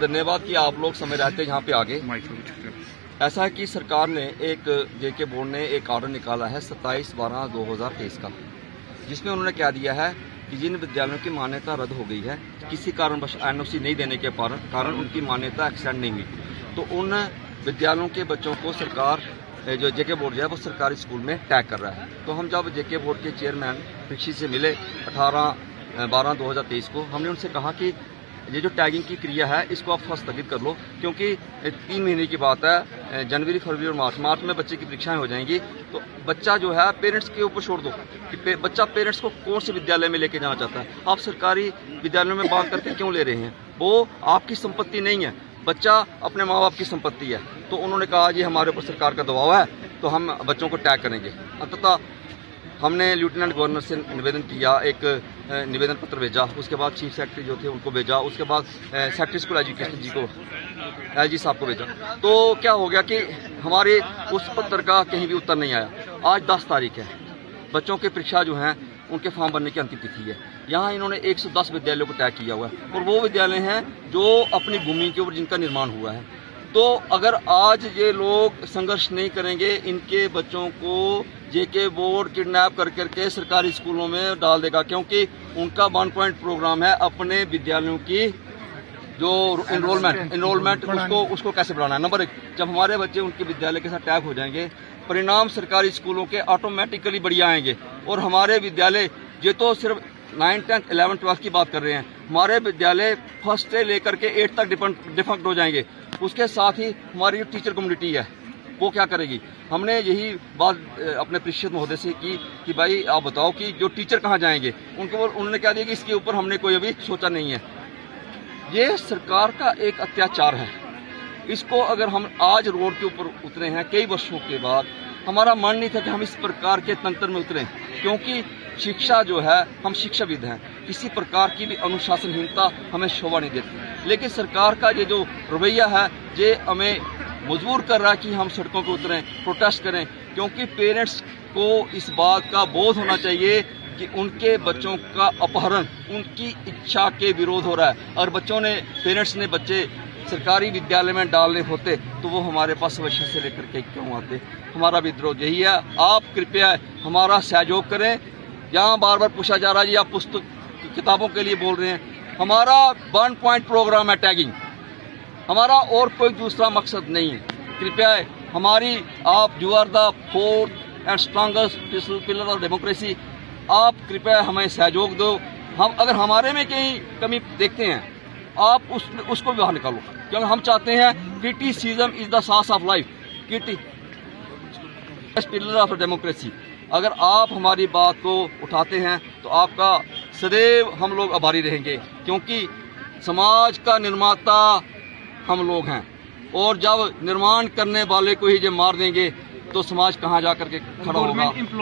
धन्यवाद कि आप लोग समय रहते यहाँ पे आगे। ऐसा है कि सरकार ने एक जेके बोर्ड ने एक ऑर्डर निकाला है 27/12/2023 का, जिसमें उन्होंने क्या दिया है कि जिन विद्यालयों की मान्यता रद्द हो गई है, किसी कारणवश एनओसी नहीं देने के कारण उनकी मान्यता एक्सटेंड नहीं हुई, तो उन विद्यालयों के बच्चों को सरकार जो जेके बोर्ड जो है वो सरकारी स्कूल में टैग कर रहा है। तो हम जब जेके बोर्ड के चेयरमैन पीक्षी से मिले 18/12/2023 को, हमने उनसे कहा कि ये जो टैगिंग की क्रिया है इसको आप स्थगित कर लो, क्योंकि 3 महीने की बात है, जनवरी, फरवरी और मार्च में बच्चे की परीक्षाएं हो जाएंगी, तो बच्चा जो है पेरेंट्स के ऊपर छोड़ दो कि बच्चा पेरेंट्स को कौन से विद्यालय में लेके जाना चाहता है। आप सरकारी विद्यालयों में बात करके क्यों ले रहे हैं? वो आपकी संपत्ति नहीं है, बच्चा अपने माँ बाप की संपत्ति है। तो उन्होंने कहा जी हमारे ऊपर सरकार का दबाव है तो हम बच्चों को टैग करेंगे। अंततः हमने लेफ्टिनेंट गवर्नर से निवेदन किया, एक निवेदन पत्र भेजा, उसके बाद चीफ सेक्रेटरी जो थे उनको भेजा, उसके बाद सेक्रेटरी स्कूल एजुकेशन जी को, एलजी साहब को भेजा। तो क्या हो गया कि हमारे उस पत्र का कहीं भी उत्तर नहीं आया। आज 10 तारीख है, बच्चों की परीक्षा जो है उनके फॉर्म भरने की अंतिम तिथि है। यहाँ इन्होंने 110 विद्यालयों को टैग किया हुआ है और वो विद्यालय हैं जो अपनी भूमि के ऊपर जिनका निर्माण हुआ है। तो अगर आज ये लोग संघर्ष नहीं करेंगे, इनके बच्चों को जेके बोर्ड किडनैप कर करके सरकारी स्कूलों में डाल देगा, क्योंकि उनका 1 पॉइंट प्रोग्राम है अपने विद्यालयों की जो इनरोलमेंट उसको कैसे बढ़ाना है। नंबर 1, जब हमारे बच्चे उनके विद्यालय के साथ टैग हो जाएंगे, परिणाम सरकारी स्कूलों के ऑटोमेटिकली बढ़िया आएंगे और हमारे विद्यालय ये तो सिर्फ 9th, 10th, 11th, 12th की बात कर रहे हैं, हमारे विद्यालय 1st से लेकर के 8th तक डिफेक्ट हो जाएंगे। उसके साथ ही हमारी जो टीचर कम्युनिटी है वो क्या करेगी? हमने यही बात अपने प्रीशियस महोदय से की कि भाई आप बताओ कि जो टीचर कहाँ जाएंगे। उन्होंने क्या दिया कि इसके ऊपर हमने कोई अभी सोचा नहीं है। ये सरकार का एक अत्याचार है। इसको अगर हम आज रोड के ऊपर उतरे हैं कई वर्षों के बाद, हमारा मन नहीं था कि हम इस प्रकार के तंत्र में उतरें, क्योंकि शिक्षा जो है, हम शिक्षाविद हैं, किसी प्रकार की भी अनुशासनहीनता हमें शोभा नहीं देती। लेकिन सरकार का ये जो रवैया है ये हमें मजबूर कर रहा है कि हम सड़कों पर उतरें, प्रोटेस्ट करें, क्योंकि पेरेंट्स को इस बात का बोध होना चाहिए कि उनके बच्चों का अपहरण उनकी इच्छा के विरोध हो रहा है। और पेरेंट्स ने बच्चे सरकारी विद्यालय में डालने होते तो वो हमारे पास अवश्य से लेकर के क्यों आते। हमारा विद्रोह यही है, आप कृपया हमारा सहयोग करें। यहाँ बार बार पूछा जा रहा है जी आप पुस्तक किताबों के लिए बोल रहे हैं, हमारा 1 पॉइंट प्रोग्राम है टैगिंग, हमारा और कोई दूसरा मकसद नहीं है। कृपया हमारी आप you are the 4th and strongest pillar of democracy, आप कृपया हमें सहयोग दो। हम अगर हमारे में कहीं कमी देखते हैं आप उसको भी बाहर निकालो, क्योंकि हम चाहते हैं criticism is the source of life, pillar of democracy. अगर आप हमारी बात को उठाते हैं तो आपका सदैव हम लोग आभारी रहेंगे, क्योंकि समाज का निर्माता हम लोग हैं और जब निर्माण करने वाले को ही जब मार देंगे तो समाज कहाँ जा करके खड़ा होगा।